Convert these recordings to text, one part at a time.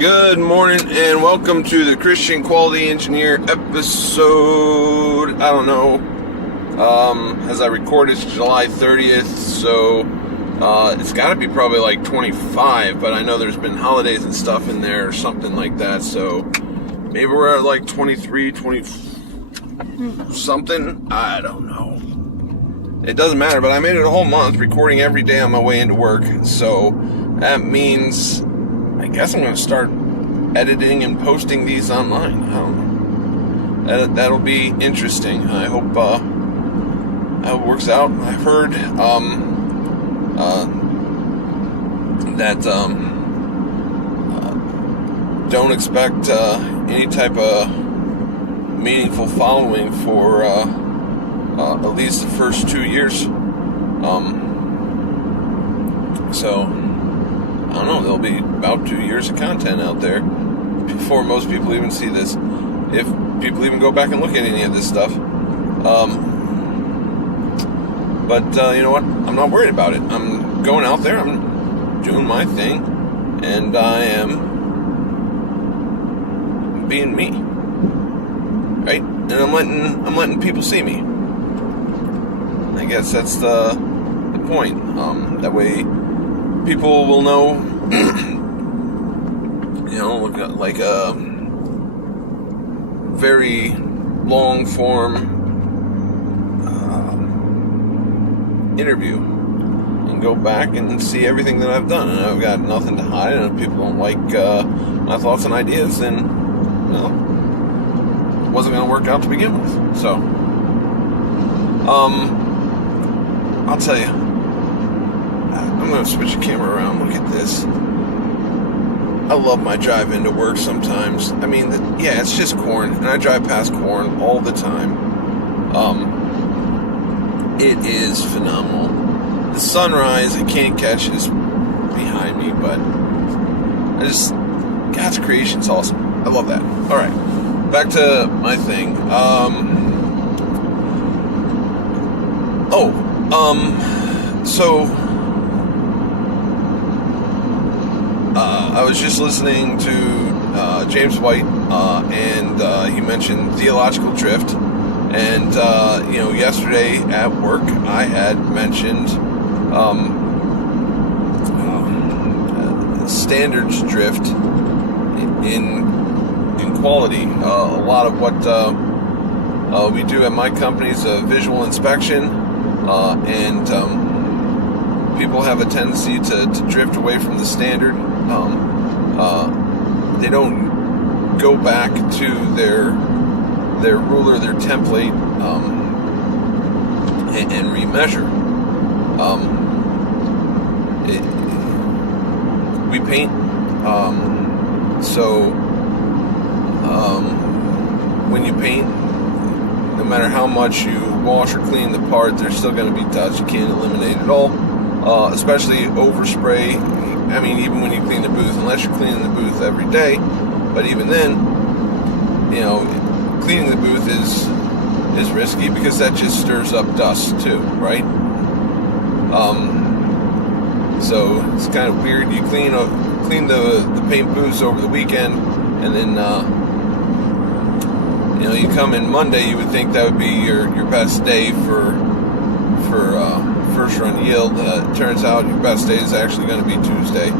Good morning and welcome to the Christian Quality Engineer episode. I don't know. As I record, it's July 30th, so it's got to be probably like 25, but I know there's been holidays and stuff in there or something like that, so maybe we're at like 23, 20 something. I don't know. It doesn't matter, but I made it a whole month recording every day on my way into work, so that means I guess I'm going to start editing and posting these online. I don't know. That'll be interesting. I hope it works out. I've heard that don't expect any type of meaningful following for at least the first 2 years. So I don't know, there'll be about 2 years of content out there before most people even see this, if people even go back and look at any of this stuff. But you know what? I'm not worried about it. I'm going out there, I'm doing my thing, and I am being me, right? And I'm letting people see me. I guess that's the point. That way people will know, you know, like a very long form interview and go back and see everything that I've done. And I've got nothing to hide, and if people don't like my thoughts and ideas, then, well, it wasn't going to work out to begin with. So, I'll tell you, I'm going to switch the camera around. Look at this. I love my drive into work sometimes. I mean, yeah, it's just corn, and I drive past corn all the time. It is phenomenal. The sunrise, I can't catch, is behind me, but God's creation's awesome. I love that. All right, back to my thing. So I was just listening to James White, and he mentioned theological drift. And yesterday at work, I had mentioned standards drift in quality. A lot of what we do at my company is a visual inspection, and people have a tendency to drift away from the standard. They don't go back to their ruler, their template, and remeasure. We paint, so when you paint, no matter how much you wash or clean the part, there's still going to be dust. You can't eliminate it all, especially overspray. I mean, even when you clean the booth, unless you're cleaning the booth every day, but even then, you know, cleaning the booth is risky because that just stirs up dust too, right? So it's kind of weird. You clean the paint booths over the weekend, and then you come in Monday. You would think that would be your best day for first run yield. It turns out your best day is actually going to be Tuesday,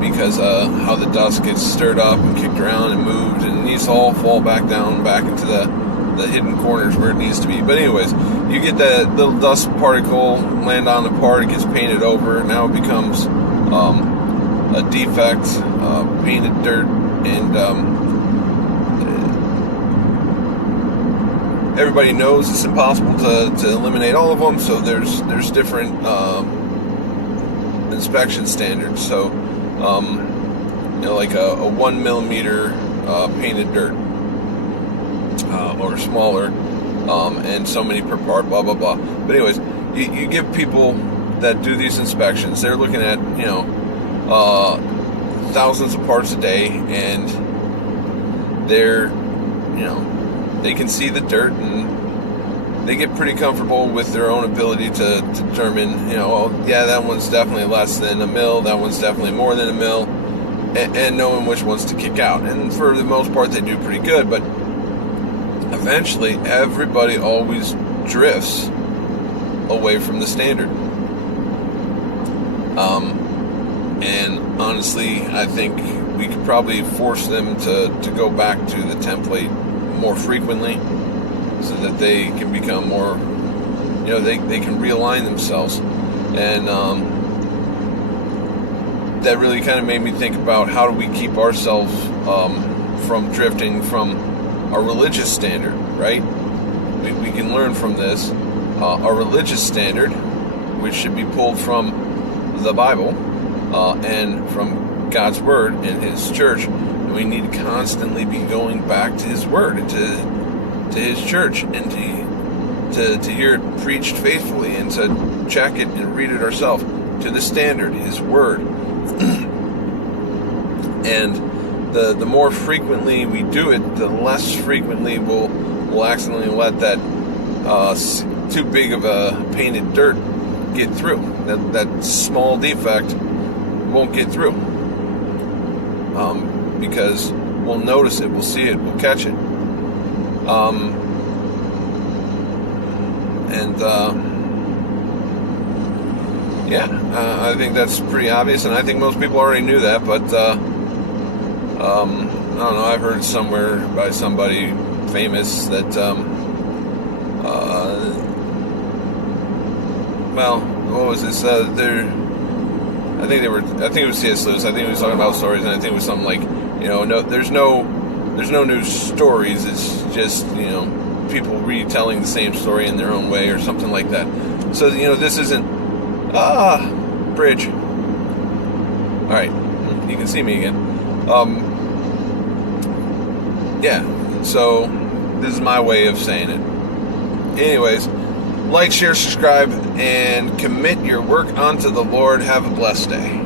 because how the dust gets stirred up and kicked around and moved, and it needs to all fall back down, back into the hidden corners where it needs to be. But anyways, you get that little dust particle land on the part, it gets painted over, now it becomes a defect, painted dirt, and everybody knows it's impossible to eliminate all of them, so there's different inspection standards. So like a 1 millimeter painted dirt, or smaller, and so many per part, blah blah blah. But anyways, you give people that do these inspections, they're looking at thousands of parts a day, and they're they can see the dirt, and they get pretty comfortable with their own ability to determine, well, yeah, that one's definitely less than a mil, that one's definitely more than a mil, and knowing which ones to kick out. And for the most part, they do pretty good, but eventually, everybody always drifts away from the standard. And honestly, I think we could probably force them to go back to the template more frequently so that they can become more, they can realign themselves. And that really kind of made me think about how do we keep ourselves from drifting from our religious standard, right? We can learn from this. Our religious standard, which should be pulled from the Bible and from God's Word and His church. And we need to constantly be going back to His Word and to His church and to hear it preached faithfully and to check it and read it ourselves to the standard, His Word. And the more frequently we do it, the less frequently we'll accidentally let that too big of a painted dirt get through. That small defect won't get through because we'll notice it, we'll see it, we'll catch it. I think that's pretty obvious, and I think most people already knew that, but I don't know, I've heard somewhere by somebody famous that what was this? I think it was C.S. Lewis. I think he was talking about stories, and I think it was something like, there's no new stories. It's just, people retelling the same story in their own way or something like that. So, this isn't, bridge. All right. You can see me again. So this is my way of saying it. Anyways, like, share, subscribe, and commit your work unto the Lord. Have a blessed day.